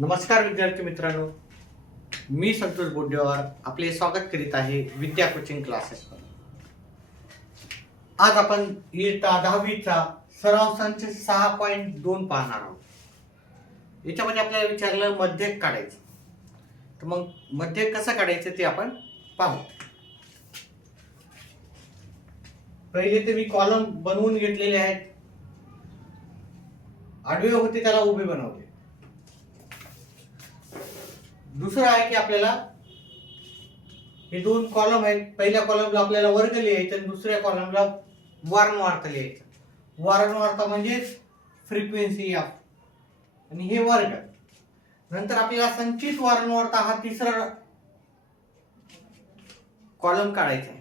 नमस्कार विद्यार्थी मित्रांनो, मी संतोष बोड्डेवार आपले स्वागत करीत आहे विद्या कोचिंग क्लासेसवर. आज आपण इयत्ता 10वीचा सराव संच 6.2 पाहणार आहोत. याच्यामध्ये आपल्याला विचारलं मध्यक काढायचं. तर मग मध्यक कसं काढायचं ते आपण पाहू. पहिले तर मी कॉलम बनवून घेतलेले आहेत. आडवे होते त्याला उभे बनवले. दुसरं आहे की आपल्याला हे दोन कॉलम आहेत. पहिल्या कॉलमला आपल्याला वर्ग लिहायचा आणि दुसऱ्या कॉलमला वारंवारता लिहायचं. वारंवारता म्हणजे फ्रिक्वेन्सी ऑफ आणि हे वर्ग. नंतर आपल्याला संचित वारंवारता हा तिसरा कॉलम काढायचा आहे,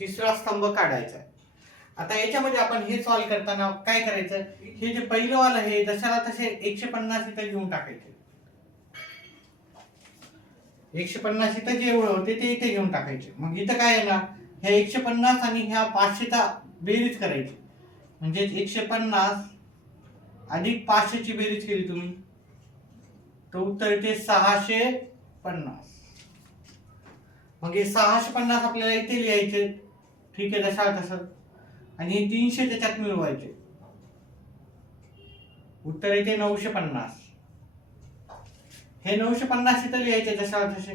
तिसरा स्तंभ काढायचा आहे. आता याच्यामध्ये आपण हे सॉल्व करताना काय करायचं, हे जे पहिलं वाला आहे जशाला तसे 150 इथं घेऊन टाकायचे. 150 इथं जे होते ते इथे घेऊन टाकायचे. मग इथं काय आहे ना, ह्या 150 आणि ह्या 500चा बेरीज करायची. म्हणजे 150 अधिक 500 ची बेरीज केली तुम्ही तर उत्तर येते 650. मग हे 650 आपल्याला इथे लिहायचे, ठीक आहे, जसा तसं, आणि हे 300 त्याच्यात मिळवायचे. उत्तर येते 950. हे 950 इथं लिहायचे जशा तसे,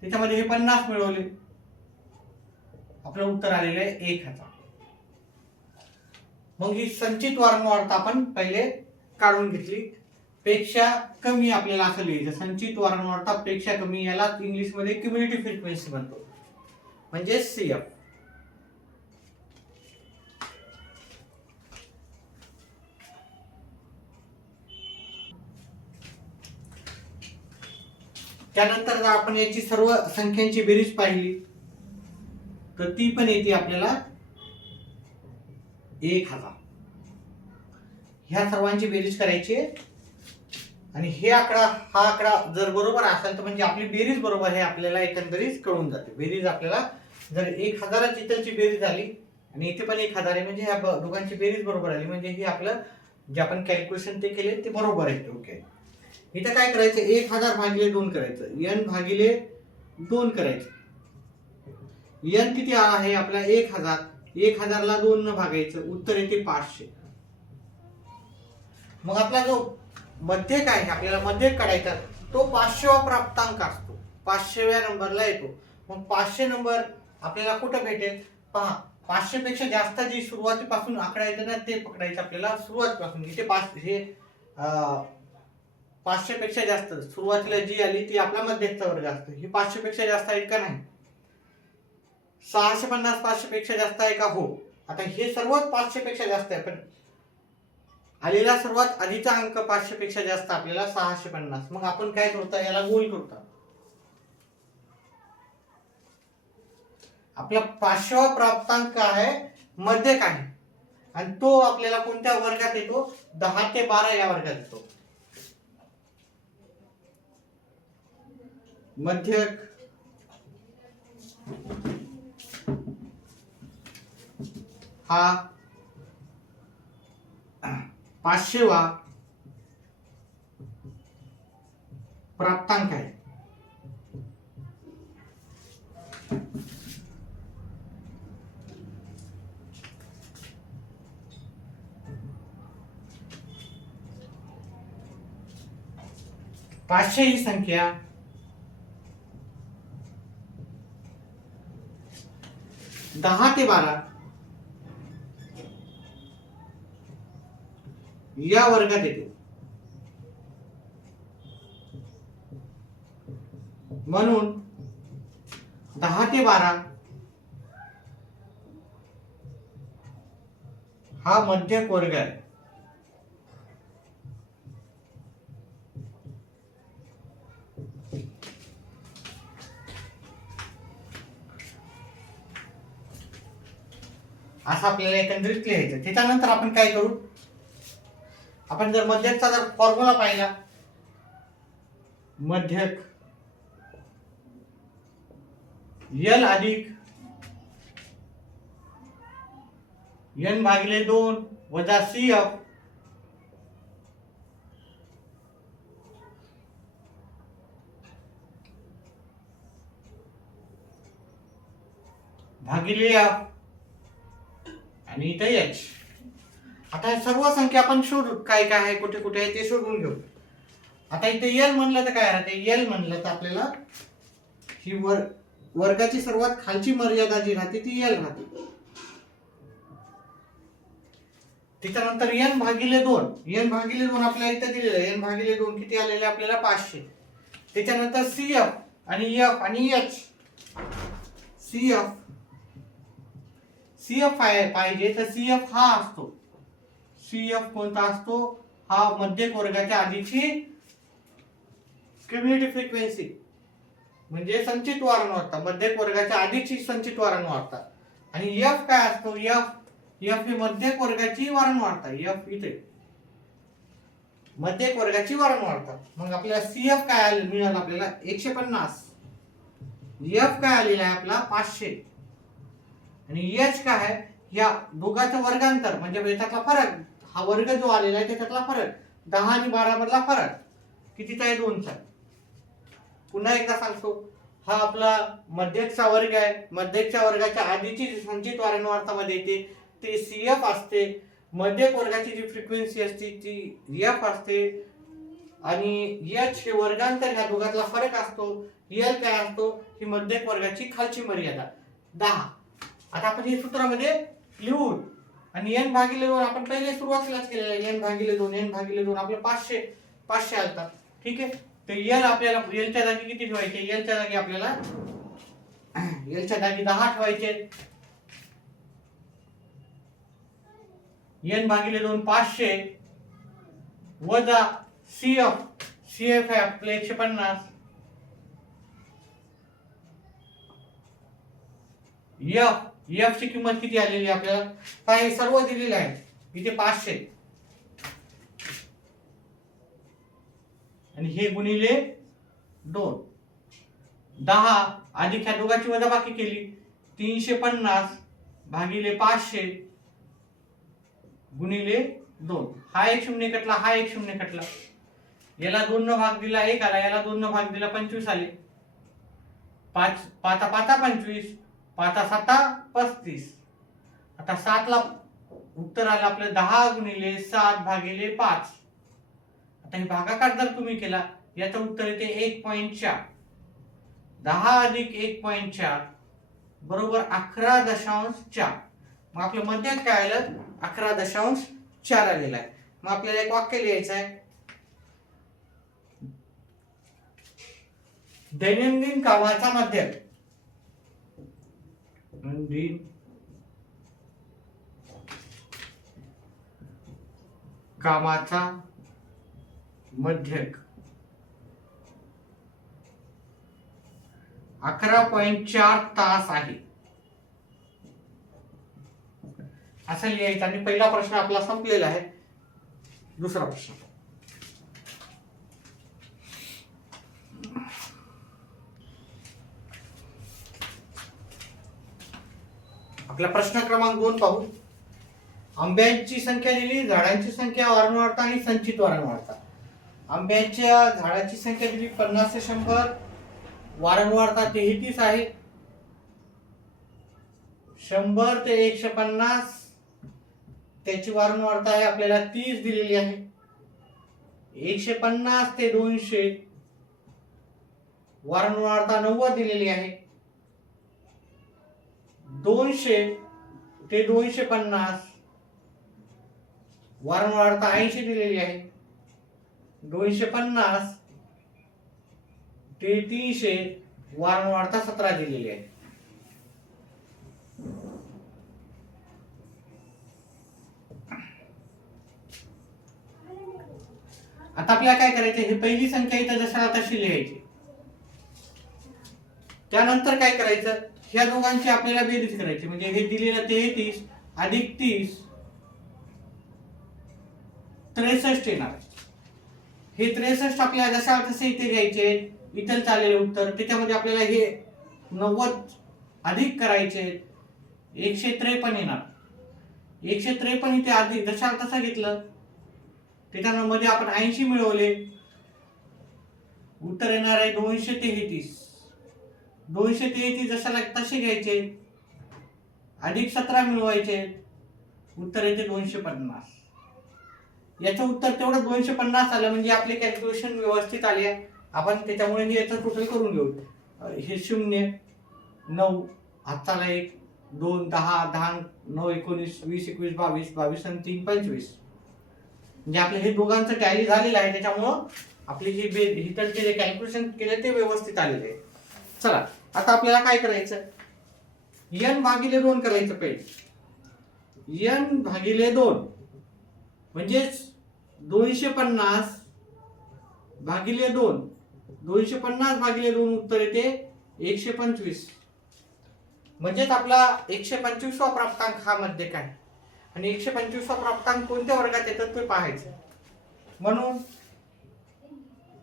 त्याच्यामध्ये हे 50 मिळवले, आपलं उत्तर आलेलं आहे 1000. मग ही संचित वारंवारता आपण पहिले काढून घेतली. पेक्षा कमी आपल्याला असं लिहायचं, संचित वारंवारता पेक्षा कमी, याला इंग्लिश मध्ये क्युम्युलेटिव्ह फ्रिक्वेन्सी म्हणतो, म्हणजे CF. त्यानंतर जर आपण याची सर्व संख्यांची बेरीज पाहिली तर ती पण येते आपल्याला 1000. ह्या सर्वांची बेरीज करायची आणि हे आकडा, हा आकडा जर बरोबर असेल तर म्हणजे आपली बेरीज बरोबर आहे, आपल्याला एकंदरीत कळून जाते. बेरीज आपल्याला जर 1000 इथलची बेरीज झाली आणि इथे पण 1000 आहे म्हणजे ह्या दोघांची बेरीज बरोबर आली, म्हणजे हे आपलं जे आपण कॅल्क्युलेशन ते केले ते बरोबर आहे. ओके, इथं काय करायचं, 1000 भागिले 2 करायचं, n भागिले 2 करायचं. n किती आहे आपला 1000, 1000 ला 2 न भागायचं, उत्तर येते 500. मग आपला जो मध्यक आहे, आपल्याला मध्यक काढायचा, तो 500वा प्राप्तांक असतो, 500व्या नंबरला येतो. मग 500 नंबर आपल्याला कुठं भेटेल पहा. 500 पेक्षा जास्त जी सुरुवातीपासून आकडा येतो ना ते पकडायचं आपल्याला. सुरुवातीपासून इथे 500 पेक्षा जास्त सुरुवातीला जी आली ती आपला मध्यकचा वर्ग असतो. ही 500 पेक्षा जास्त आहे का नाही? 650 500 पेक्षा जास्त आहे का? हो. आता हे सर्वात 500 पेक्षा जास्त आहे, पण आलेला सर्वात आधीचा अंक 500 पेक्षा जास्त आपल्याला 650. मग आपण काय करतो, याला गोल करतो. आपला 500वा प्राप्तांक आहे, मध्यक आहे, आणि तो आपल्याला कोणत्या वर्गात येतो? 10 ते 12 या वर्गात येतो. मध्यक हा 500वा प्राप्तांक आहे. पाचशे ही संख्या दहा ते 12 या वर्गात येते. म्हणून 10 ते 12 हा मध्यक वर्ग आहे. असं आपल्याला एकंदरीत लिहायचं. त्याच्यानंतर आपण काय करू, आपण जर मध्यकचा जर फॉर्म्युला पाहिला, मध्यक L अधिक n भागिले 2 वजा CF भागिले एफ आणि इथं एच. आता हे सर्व संख्या आपण शोधू, काय काय आहे, कुठे कुठे आहे ते शोधून घेऊ. आता इथे एल म्हणलं तर काय राहते, एल म्हणलं तर आपल्याला ही वर्गाची सर्वात खालची मर्यादा जी राहते ती एल राहते. त्याच्यानंतर एन भागिले 2, एन भागिले 2 आपल्याला इथे दिलेलं आहे. एन भागिले 2 किती आलेले आपल्याला 500. त्याच्यानंतर सीएफ आणि एफ आणि एच. सीएफ सीएफ पाहिजे तर सीएफ हा असतो. सीएफ कोणता असतो, हा मध्यक वर्गाच्या आधीची क्युम्युलेटिव्ह फ्रिक्वेन्सी म्हणजे संचित वारंवारता, मध्यक वर्गाच्या आधीची संचित वारंवारता. आणि एफ काय असतो, एफ ही मध्यक वर्गाची वारंवारता. एफ इथे मध्यक वर्गाची वारंवारता. मग आपल्याला सीएफ काय मिळालं आपल्याला 150. एफ काय आलेला आहे आपला 500 आणि एच काय आहे, या दोघांचं वर्गांतर म्हणजे याच्यातला फरक, हा वर्ग जो आलेला आहे त्याच्यातला फरक 10 आणि 12 मधला फरक कितीचा आहे, 2चा. पुन्हा एकदा सांगतो, हा आपला मध्यकचा वर्ग आहे. मध्यकच्या वर्गाच्या आधीची संचित वारंवारता मध्ये येते ते सीएफ असते. मध्यक वर्गाची जी फ्रिक्वेन्सी असते ती एफ असते आणि एच हे वर्गांतर ह्या दोघांतला फरक असतो. एल काय असतो, ही मध्यक वर्गाची खालची मर्यादा 10. आता आपण हे सूत्रामध्ये लिहू. आणि एन भागिले 2 आपण पहिले सुरुवातीलाच केलेलं आहे. एन भागिले 2, एन भागिले 2 आपलं 500 आलता. ठीक आहे. तर एल आपल्याला एलच्या जागी किती ठेवायचे, एलच्या जागी आपल्याला एलच्या जागी 10 ठेवायचे. एन भागिले 2 500 वजा सीएफ, सीएफ आहे आपलं 150. एफ ची किंमत किती आलेली आपल्याला, काय सर्व दिलेलं आहे इथे 500 आणि हे गुणिले 2. 10 अधिक ह्या दोघांची वजाबाकी केली 350 भागिले 500 गुणिले 2. हा एक शून्य कटला, हा एक शून्य कटला. याला 2 न भाग दिला 1 आला, याला 2 न भाग दिला 25 आले. 5 5 5 25, 5 7 35. आता 7 ला उत्तर आलं आपलं 10 गुणिले 7 भागिले 5. आता हे भागाकार जर तुम्ही केला याचं उत्तर येते 1.4. 10 अधिक 1.4 बरोबर 11.4. मग आपलं मध्यक काय आलं, 11.4 आलेला आहे. मग आपल्याला एक वाक्य लिहायचं आहे, दैनंदिन कामाचा मध्यक. दैनंदिन कामाचा मध्यक 11.4 तास आहे असं लिहायचं. आणि पहिला प्रश्न आपला संपलेला आहे. दुसरा प्रश्न, आपला प्रश्न क्रमांक 2 पाहू. आंब्यांची संख्या दिली, झाडांची संख्या, वारंवारता आणि संचित वारंवारता. आंब्याच्या झाडाची संख्या दिली 50 ते 100, वारंवारता 33 आहे. 100 ते 150 त्याची वारंवारता आहे आपल्याला 30 दिलेली आहे. 150 ते 200 वारंवारता 90 दिलेली आहे. 200 ते 250 वारंवारता 80 दिलेली आहे. 250 ते 300 वारंवारता 17 दिलेली आहे. आता आपल्याला काय करायचं, हे पहिली संख्या इथं जशाला तशी लिहायची. त्यानंतर काय करायचं, ह्या दोघांची आपल्याला बेरीज करायची. म्हणजे हे दिलेलं 33 अधिक 30 63 येणार. हे 63 आपल्याला जशा तसे इथे घ्यायचे. इथं चाललेलं उत्तर त्याच्यामध्ये आपल्याला हे 90 अधिक करायचे 153 येणार. 153 इथे अधिक जशा तसं घेतलं त्याच्यामध्ये आपण 80 मिळवले. उत्तर येणार आहे 233. 233 जशाला तसे घ्यायचे अधिक 17 मिळवायचे, उत्तर येते 250. याचं उत्तर तेवढं 250 आलं म्हणजे आपले कॅल्क्युलेशन व्यवस्थित आली आहे. आपण त्याच्यामुळे हे याचं टोटल करून घेऊ. हे 0 9 हाताला 1 2 10 10 9 19 20 21 22 22 आणि 3 25. म्हणजे आपलं हे दोघांचं टॅली झालेलं आहे. त्याच्यामुळं आपली ही इतर जे कॅल्क्युलेशन केले ते व्यवस्थित आलेले आहे. चला आता आपल्याला काय करायचं, n भागिले 2 करायचं पहिले. n भागिले 2 म्हणजेच 250 भागिले 2. 250 भागिले 2 उत्तर येते 125. म्हणजेच आपला 125वा प्राप्तांक हा मध्यक आहे. आणि 125वा प्राप्तांक कोणत्या वर्गात येतात ते पाहायचं. म्हणून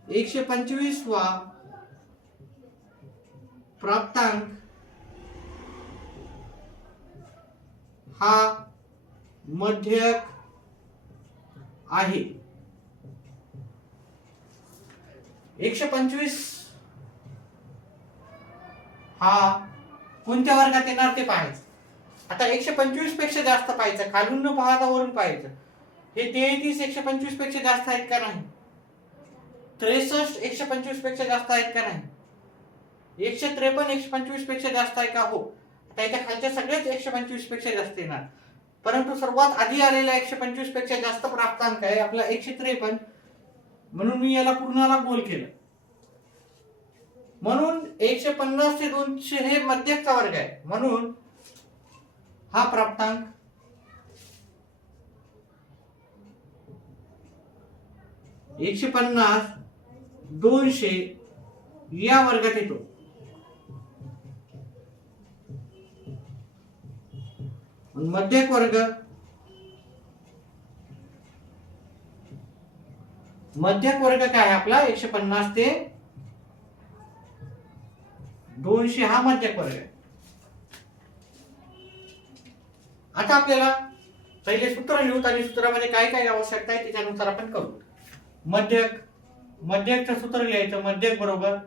125वा प्राप्तांक हा मध्यक आहे. 125 हा कोणत्या वर्गात येणार ते पाहायचं. आता 125 पेक्षा जास्त पाहायचं, खालून न पाहता वरून पाहायचं. हे 33 125 पेक्षा जास्त आहेत का नाही, 63 125 पेक्षा जास्त आहेत का नाही, 153 125 पेक्षा जास्त आहे का, हो. आता याच्या खालच्या सगळेच 125 पेक्षा जास्त येणार, परंतु सर्वात आधी आलेला 125 पेक्षा जास्त प्राप्तांक आहे आपला 153. म्हणून मी याला पूर्णाला गोल केलं. म्हणून 150 ते 200 हे मध्यकचा वर्ग आहे. म्हणून हा प्राप्तांक एकशे 50 200 या वर्गात येतो. मध्यक वर्ग काय आपला 150 ते 200 हा मध्यक वर्ग आहे. आता आपल्याला पहिले सूत्र लिहूत आणि सूत्रामध्ये काय काय आवश्यकता आहे त्याच्यानुसार आपण करू. मध्यकचं सूत्र लिहायचं. मध्यक बरोबर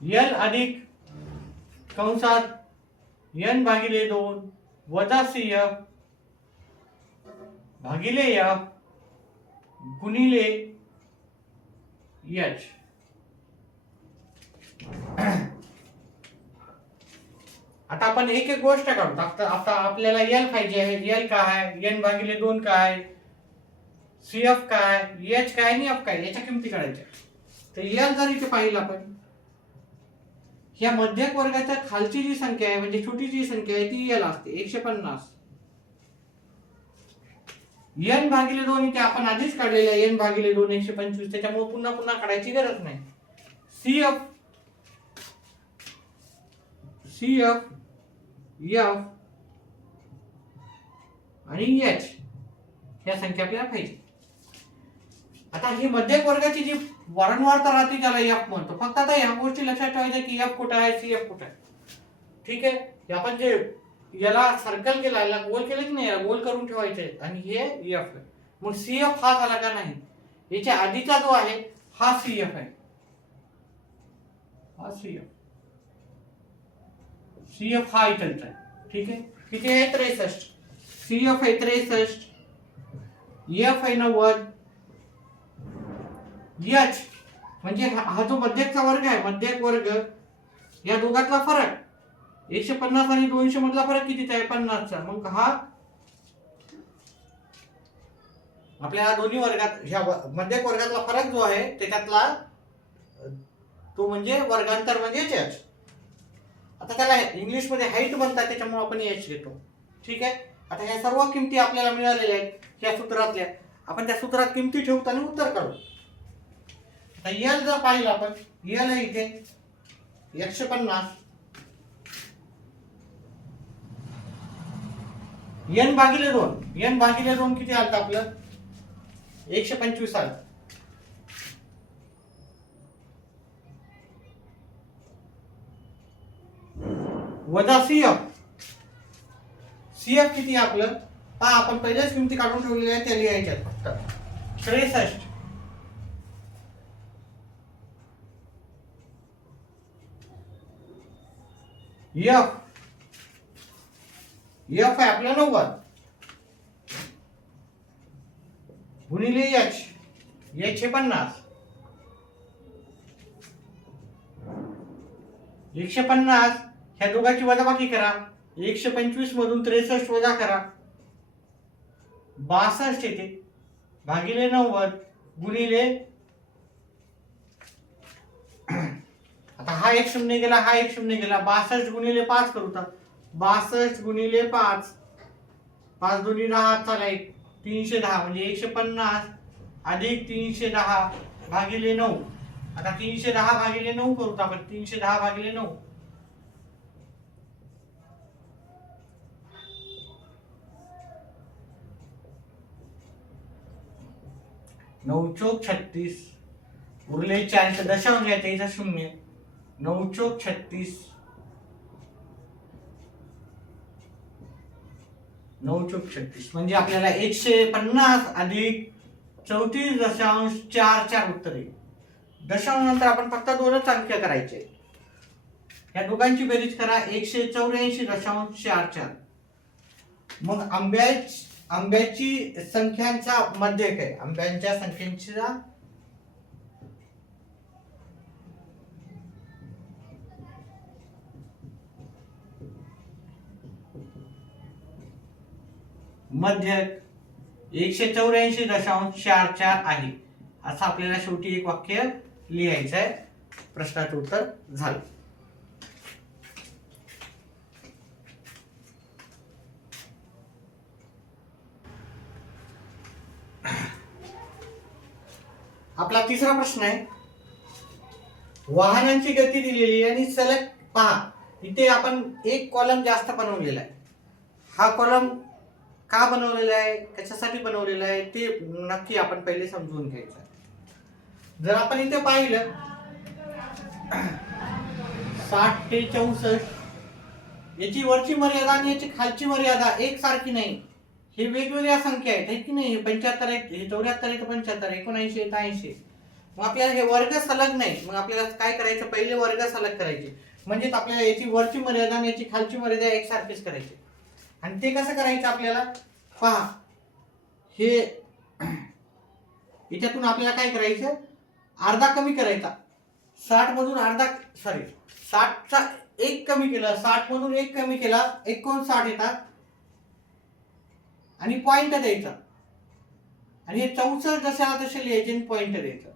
L अधिक कंसात n भागिले 2 वजा CF भागिले F गुणिले H. आता आपण एक एक गोष्ट काढू. आता आपल्याला L पाहिजे आहे. L काय आहे, n भागिले 2 काय, CF काय, H काय आणि F काय, याच्या किमती काढायच्या. तर L जर इथे पाहिलं आपण, या मध्यक वर्गाच्या खालची जी संख्या आहे म्हणजे छोटी जी संख्या आहे ती L असते 150. n भागिले 2 इथे आपण आधीच काढलेला आहे. n भागिले 2 125, त्याच्यामुळे पुन्हा पुन्हा काढायची गरज नाही. CF F आणि H ह्या संख्या आपल्याला पाहिजे. आता ही मध्यक वर्गाची जी वारंवारता राहते त्याला F म्हणतो. फक्त आता या गोष्टी लक्षात ठेवायच्या की F कुठे आहे, CF कुठे आहे. ठीक आहे. आपण जे याला सर्कल केला, याला गोल केलं की नाही, याला गोल करून ठेवायचे आणि हे F आहे. मग CF हा झाला का नाही, याच्या आधीचा जो आहे हा CF आहे. हा CF हा इथलचा आहे. ठीक आहे. किती आहे 63. CF आहे 63, F आहे 90, H म्हणजे हा जो मध्यकचा वर्ग आहे, मध्यक वर्ग या दोघातला फरक 150 आणि 200 मधला फरक कितीचा आहे, 50चा. मग हा आपल्या दोन्ही वर्गात ह्या मध्यक वर्गातला फरक जो आहे त्याच्यातला तो म्हणजे वर्गांतर म्हणजे H. आता त्याला इंग्लिश मध्ये हाईट म्हणतात, त्याच्यामुळे आपण H घेतो. ठीक आहे. आता ह्या सर्व किमती आपल्याला मिळालेल्या आहेत या सूत्रातल्या. आपण त्या सूत्रात किमती ठेवू आणि उत्तर काढू. आता L जर पाहिलं आपण, L आहे इथे 150, n भागिले 2 किती आलं आपलं 125 आलं. वजा CF किती आपलं पहा, आपण पहिल्याच किमती काढून ठेवलेल्या आहेत त्या लिहायच्या फक्त. 63 F एफ आहे आपला 90 गुणिले एच, एच हे 50, 150 ह्या दोघांची वजाबाकी करा, 125 मधून 63 वजा करा, 62 येते भागिले 90 गुणिले, आता हा एक शून्य गेला, हा एक शून्य गेला, 62 गुणिले 5 करू तर 62 गुणिले 5, 5 दुनी 10 चला 310 म्हणजे 150 अधिक 310 भागिले 9. आता 310 भागिले 9 करू तर आपण 310 भागिले 9, 9 चौक 36 उरले 4 दशांश घ्यायचा इथं 0, 9 चौक 36, 9 चौक 36 म्हणजे आपल्याला 150 अधिक 34.44 उत्तर येईल. दशांश नंतर आपण फक्त दोनच अंक करायचे, या दोघांची बेरीज करा 184.44. मग आंब्याची संख्यांचा मध्यक आहे, आंब्यांच्या संख्यांचा मध्यक 184.44 आहे, असं आपल्याला शेवटी एक वाक्य लिहायचं आहे. प्रश्नाचं उत्तर झालं. आपला तिसरा प्रश्न आहे, वाहनांची गती दिलेली आणि सलग पहा. इथे आपण एक कॉलम जास्त बनवलेला आहे. हा कॉलम का बनवलेला आहे, कशासाठी बनवलेला आहे ते नक्की आपण पहिले समजून घ्यायचं. जर आपण इथे पाहिलं 60 ते 64 याची वरची मर्यादा आणि याची खालची मर्यादा एकसारखी नाही, हे वेगवेगळ्या संख्या आहेत की नाही. 75 आहेत, हे 74 आहेत, 75, 79 आहेत, 80. मग आपल्याला हे वर्ग सलग नाही, मग आपल्याला काय करायचं, पहिले वर्ग सलग करायचे, म्हणजेच आपल्याला याची वरची मर्यादा आणि याची खालची मर्यादा एकसारखीच करायची. आणि ते कसं करायचं आपल्याला पहा, हे याच्यातून आपल्याला काय करायचं, अर्धा कमी करायचा, 60 मधून अर्धा, सॉरी 60चा 1 कमी केला, 60 मधून 1 कमी केला, 59 येतात आणि पॉइंट द्यायचा. आणि हे 64 जशाला तसे लिहायचे आणि पॉइंट द्यायचा.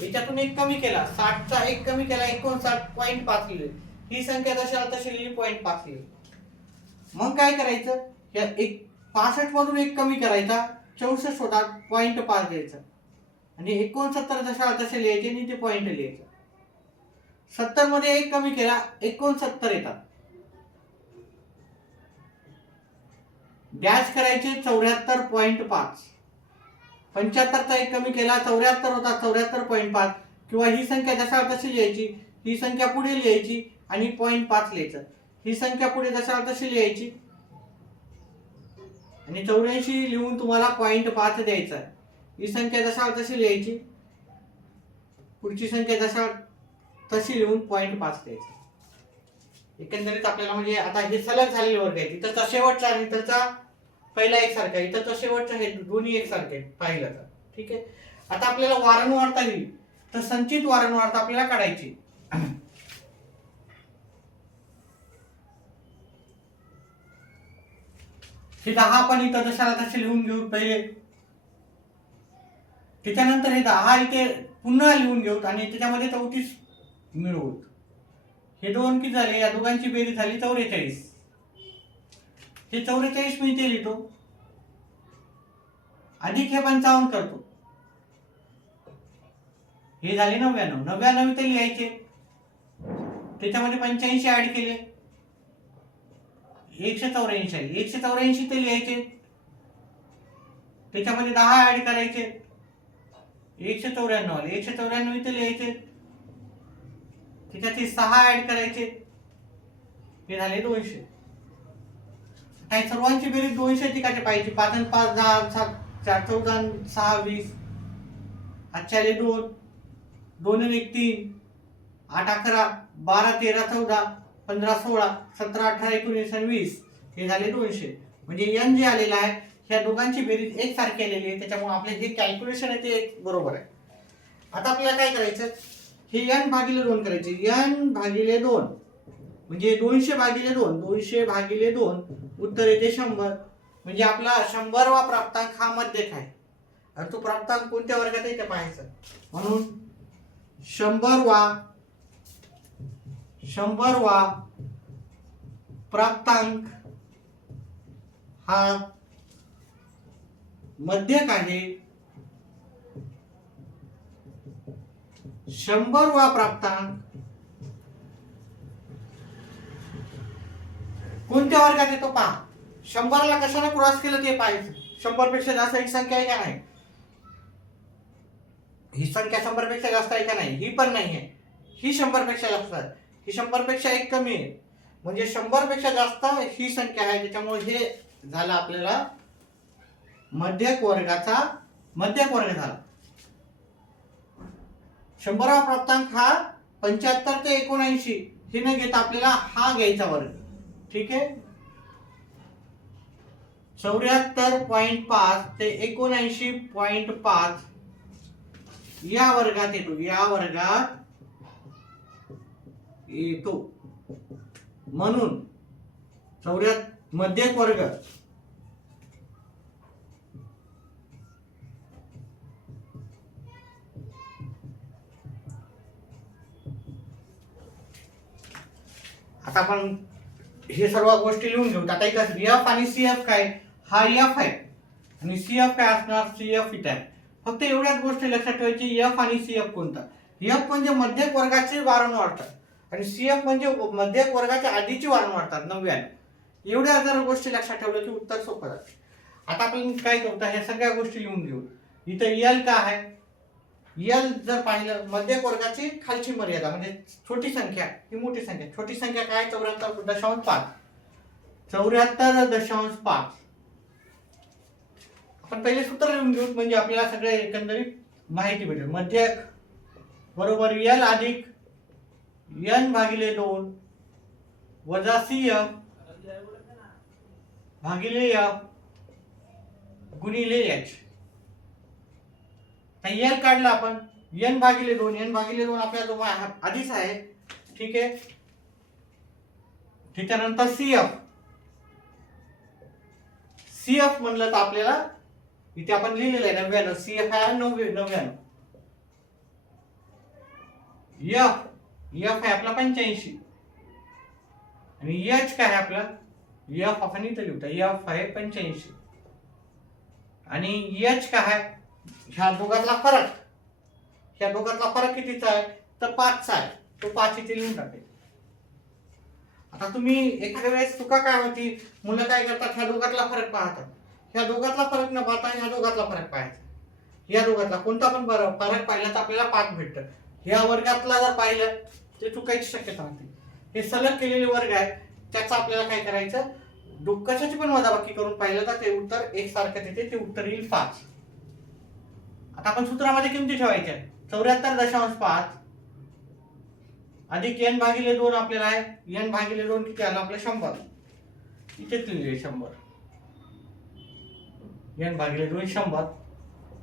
याच्यातून 1 कमी केला, 60चा 1 कमी केला, 59.5 लिहिले, ही संख्या जशाला तशी लिहिली, 0.5 लिहिली. मग काय करायचं, या 65 मधून 1 कमी करायचा, 64 होतात, 0.5 द्यायचा आणि 69 जशाला तसे लिहायचे आणि ते पॉइंट लिहायचं. 70 मध्ये 1 कमी केला, 69 येतात, डॅश करायचे 74.5. 75चा 1 कमी केला, 74 होता, 74.5. किंवा ही संख्या जशाला तशी लिहायची, ही संख्या पुढे लिहायची आणि 0.5 लिहायचं, ही संख्या पुढे जशाला तशी लिहायची आणि 84 लिहून तुम्हाला 0.5 द्यायचा आहे. ही संख्या जशाला तशी लिहायची, पुढची संख्या जशाला तशी लिहून 0.5 द्यायची. एकंदरीत आपल्याला म्हणजे आता हे सलग झालेले वर्ग आहेत, इथरचा शेवटचा आणि इथरचा पहिला एकसारखा, इथरचा शेवटचा, हे दोन्ही एकसारखे पाहिलं तर ठीक आहे. आता आपल्याला वारंवारता लिहिली तर संचित वारंवारता आपल्याला काढायची. हे 10 आपण इथं जशाला तसे लिहून घेऊ पहिले, त्याच्यानंतर हे 10 इथे पुन्हा लिहून घेऊ आणि त्याच्यामध्ये 34 मिळवू. हे दोन किती झाले, या दोघांची बेरीज झाली 44. हे 44 मी इथे लिहितो, अधिक हे 55 करतो, हे झाले 99. 99 इथे लिहायचे, त्याच्यामध्ये 85 ऍड केले, 184 आहे, 184 ते लिहायचे, त्याच्यामध्ये 10 ऍड करायचे, 194 आले, 194 इथे लिहायचे, त्याच्यात 6 ऍड करायचे, हे झाले 200. काही सर्वांची बेरीज 200 ठिकाणी पाहिजे. 5 आणि 5 10, 7 4 14 6 20, अच्छा 2 2 आणि 1 3, 8 11 12 13 14 15 16 17 18 19 20, हे झाले 200. म्हणजे n जे आलेलं आहे ह्या दोघांची बेरीज एकसारखी आलेली आहे, त्याच्यामुळे आपले जे कॅल्क्युलेशन आहे ते बरोबर आहे. आता आपल्याला काय करायचं, हे n भागिले 2 करायचे. n भागिले 2 म्हणजे 200 भागिले 2, 200 भागिले 2 उत्तर येते 100. म्हणजे आपला 100वा प्राप्तांक हा मध्यक आहे. आणि तो प्राप्तांक कोणत्या वर्गात आहे ते पाहायचं. म्हणून 100वा प्राप्तांक हा मध्यक आहे. 100वा प्राप्तांक कोणत्या वर्गात येतो पहा. 100ला कशाने क्रॉस केलं ते पाहायचं. 100 पेक्षा जास्त एक संख्या आहे का नाही, ही संख्या 100 पेक्षा जास्त आहे का नाही, ही पण नाही आहे. ही 100 पेक्षा जास्त आहे, ही 100 पेक्षा एक कमी आहे. म्हणजे 100 पेक्षा जास्त ही संख्या आहे, त्याच्यामुळे हे झालं आपल्याला मध्यक वर्ग झाला. 100वा प्राप्तांक हा 75 ते 79 हे न घेता आपल्याला हा घ्यायचा वर्ग. ठीक आहे, 74.5 ते 79.5 या वर्गात येतो. म्हणून मध्यक वर्ग आता आपण हे सर्व गोष्टी लिहून घेऊ. आता एक एफ आणि सीएफ काय, हा एफ आहे आणि सीएफ काय असणार, सीएफ इथे आहे. फक्त एवढ्याच गोष्टी लक्षात ठेवायची, एफ आणि सीएफ कोणता. एफ म्हणजे मध्यक वर्गाची वारंवारता आणि सीएफ म्हणजे मध्यक वर्गाच्या आधीची वारंवारता 99. एवढ्या जर गोष्टी लक्षात ठेवल्या की उत्तर सोपं जाते. आता आपण काय करू, ह्या सगळ्या गोष्टी लिहून घेऊ. इथं एल काय आहे, एल जर पाहिलं मध्यक वर्गाची खालची मर्यादा म्हणजे छोटी संख्या ही मोठी संख्या. छोटी संख्या काय 74.5. 74.5 आपण पहिले सूत्र लिहून घेऊ म्हणजे आपल्याला सगळे एकंदरीत माहिती भेटेल. मध्यक बरोबर एल अधिक n भागिले 2 वजा सीएफ भागिले एफ गुणिले एच. एल काढला आपण, n भागिले 2 आपल्याजवळ आधीच आहे. ठीक आहे, त्याच्यानंतर सीएफ म्हणलं तर आपल्याला इथे आपण लिहिलेलं आहे 99. सीएफ आहे 99. एफ आहे आपला 85 आणि एच काय आहे आपला, एफ आपण इथे लिहू, एफ आहे 85 आणि एच काय आहे, ह्या दोघातला फरक कितीचा आहे तर 5चा आहे. तो 5 इथे लिहून टाकेल. आता तुम्ही एखाद्या वेळेस चुका काय होती, मुलं काय करतात, ह्या दोघातला फरक पाहतात. ह्या दोघातला फरक न पाहता ह्या दोघातला फरक पाहायचा. या दोघातला कोणता पण फरक पाहिला तर आपल्याला 5 भेटतं. ह्या वर्गातला जर पाहिलं ते चुकायची शक्यता होती. हे सलग केलेले वर्ग आहे, त्याचा आपल्याला काय करायचं, कशाची पण वजाबाकी करून पाहिलं तर ते उत्तर एकसारखं येते, ते उत्तर येईल 5. आता आपण सूत्रामध्ये किमती ठेवायच्या. 74.5 अधिक n भागिले 2 आपल्याला आहे. n भागिले 2 किती आलं आपलं 100. इथेच लिहिले 100. n भागिले 2 100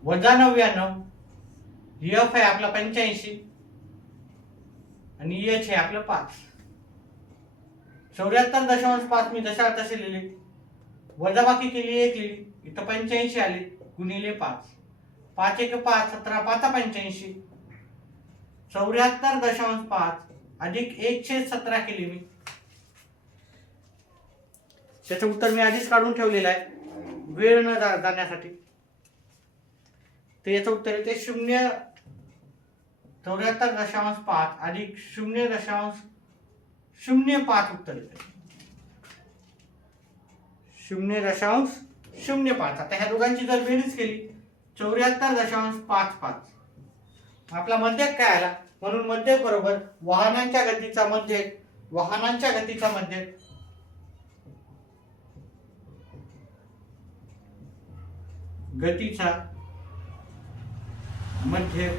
वजा 99. एफ आहे आपला 85 आणि एच आहे आपलं 5. 74.5 मी जशा तसे लिहिले, वजाबाकी केली 1 लिहिली, इथं 85 आले गुणिले 5. 5 1 5 17 5 85. 74.5 अधिक 1/17 केली मी. त्याचं उत्तर मी आधीच काढून ठेवलेलं आहे वेळ न जाण्यासाठी. तर याचं उत्तर येते 74.5 अधिक 0.05 उत्तर येते 0.05. आता ह्या दोघांची जर बेरीज केली 74.55. आपला मध्यक काय आला, म्हणून मध्यक बरोबर वाहनांच्या गतीचा मध्यक गतीचा मध्यक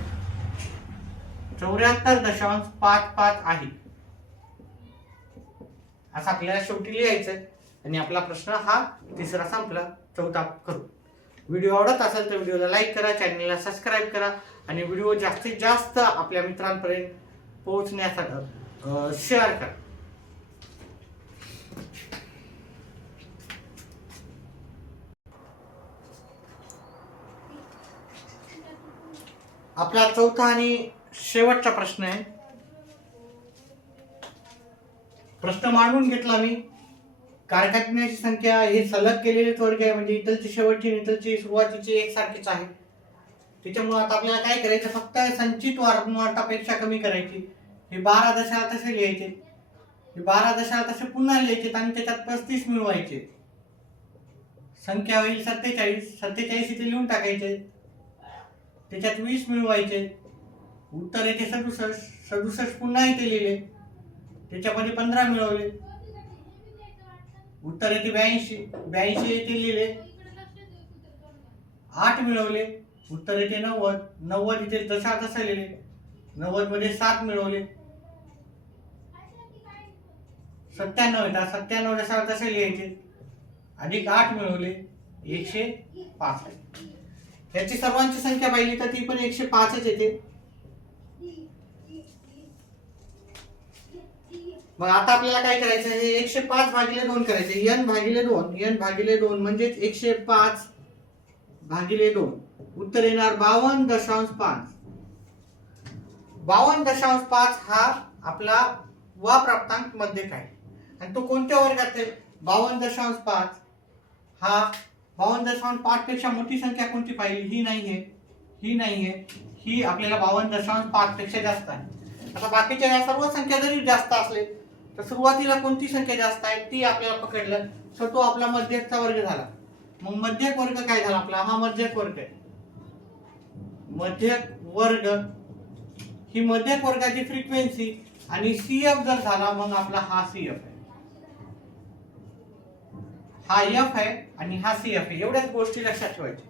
74.55 आहे. असं आपल्याला शेवटी लिहायचं. आणि आपला प्रश्न हा तिसरा संपला. चौथा करू. व्हिडिओ आवडत असेल तर व्हिडिओला लाईक करा, चॅनलला सबस्क्राईब करा आणि व्हिडिओ जास्तीत जास्त आपल्या मित्रांपर्यंत पोहोचण्यासाठी शेअर करा. आपला चौथा आणि शेवटचा प्रश्न आहे. प्रश्न मांडून घेतला मी. कारखान्याची संख्या हे सलग केलेले वर्ग आहे, म्हणजे इथलची शेवटची इथलची सुरुवातीची एकसारखीच आहे. त्याच्यामुळे आता आपल्याला काय करायचं, फक्त संचित वारंवारतापेक्षा कमी करायची. हे 12 दशाला तसे लिहायचे, हे 12 दशाला तसे पुन्हा लिहायचे आणि त्याच्यात 35 मिळवायचे. संख्या होईल 47. 47 इथे लिहून टाकायचे, त्याच्यात 20 मिळवायचे. उत्तर येते 67. 67 पुन्हा इथे लिहिले, त्याच्यामध्ये 15 मिळवले. उत्तर येते 82. 82 येथे लिहिले, 8 मिळवले. उत्तर येते 90. 90 इथे जशा तसं लिहिले, 90 मध्ये 7 मिळवले. 97 येतात, 97 जशा तसे लिहायचे, अधिक 8 मिळवले, 105 आहे. याची सर्वांची संख्या पाहिली तर ती पण 105च येते. मग आता आपल्याला काय करायचं, हे 105 भागिले 2 करायचे. n भागिले 2, n भागिले 2 म्हणजेच 105 भागिले 2. उत्तर येणार 52.5. 52.5 हा आपला वा प्राप्तांक मध्यक आहे. आणि तो कोणत्या वर्गात आहे? 52.5 हा 52.5 पेक्षा मोठी संख्या कोणती पाहिली? ही नाहीये, ही नाहीये, ही आपल्याला 52.5 पेक्षा जास्त आहे. आता बाकीच्या या सर्व संख्या जरी जास्त असले तर सुरुवातीला कोणती संख्या जास्त आहे ती आपल्याला पकडलं तर तो आपला मध्यकचा वर्ग झाला. मग मध्यक वर्ग काय झाला आपला? हा मध्यक वर्ग आहे. मध्यक वर्ग ही मध्यक वर्गाची फ्रिक्वेन्सी आणि CF जर झाला मग आपला हा CF आहे, हा F आहे आणि हा CF आहे. एवढ्याच गोष्टी लक्षात ठेवायच्या.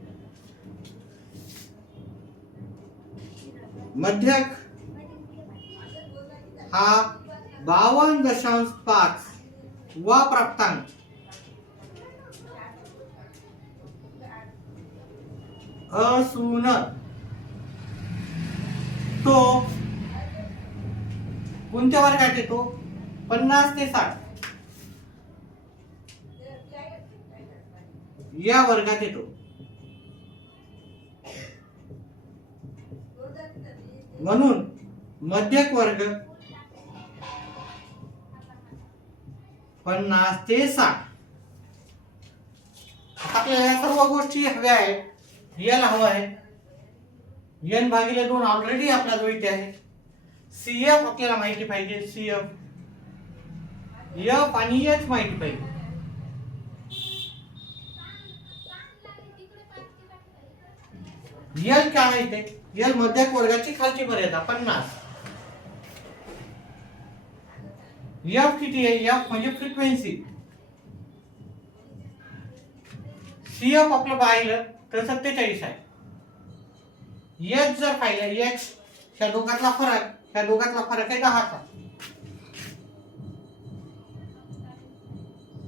मध्यक हा 52.5 वा प्राप्तांक असून तो कोणत्या वर्गात येतो? 50 ते 60 या वर्गात येतो. म्हणून मध्यक वर्ग 50 ते 60. आपल्याला या सर्व गोष्टी हव्या आहेत. L हवा आहे, n भागिले 2 ऑलरेडी आपल्या जवळ इथे आहे. CF आपल्याला माहिती पाहिजे, CF, F आणि H माहिती पाहिजे. L काय आहे ते? L मध्यक वर्गाची खालची मर्यादा 50. F किती आहे? F म्हणजे फ्रिक्वेन्सी. CF आपलं पाहिलं तर 47 आहे. H जर पाहिलं, H ह्या दोघातला फरक आहे 10चा.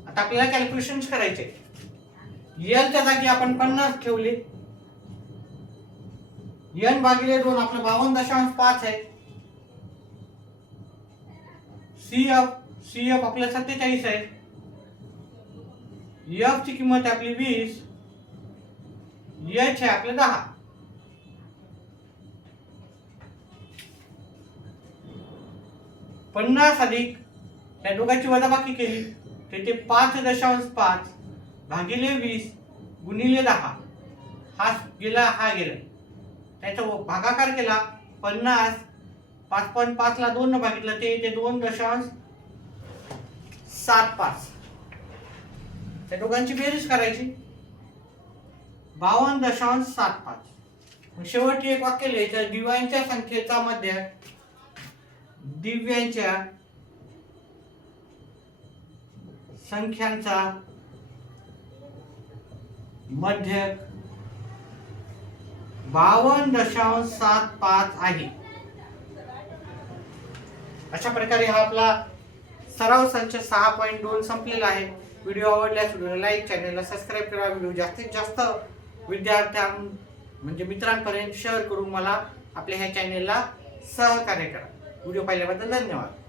आता आपल्याला कॅल्क्युलेशन करायचे. L च्या जागी आपण 50 ठेवले, n भागिले 2 आपलं 52.5 आहे. CF आपलं 47 आहे. F ची किंमत आहे आपली 20, H आहे आपलं 10. पन्नास अधिक त्या दोघांची वजाबाकी केली तर ते 5.5 भागिले 20 गुणिले 10. हा गेला, हा गेला, त्याचा भागाकार केला. 50 5.5 ला 2 ने भागितलं ते येते 2.75. त्या दोघांची बेरीज करायची, 52.75. शेवटी एक वाक्य लिहायचं, दिव्यांच्या संख्येचा मध्य, दिव्यांच्या संख्यांचा मध्यक 52.75 आहे. अशा प्रकारे हा आपला सराव संच 6.2 संपलेला आहे. व्हिडिओ आवडल्यास व्हिडिओला लाईक, चॅनलला सबस्क्राईब करा. व्हिडिओ जास्तीत जास्त म्हणजे मित्रांपर्यंत शेअर करून मला आपल्या ह्या चॅनलला सहकार्य करा. व्हिडिओ पाहिल्याबद्दल धन्यवाद.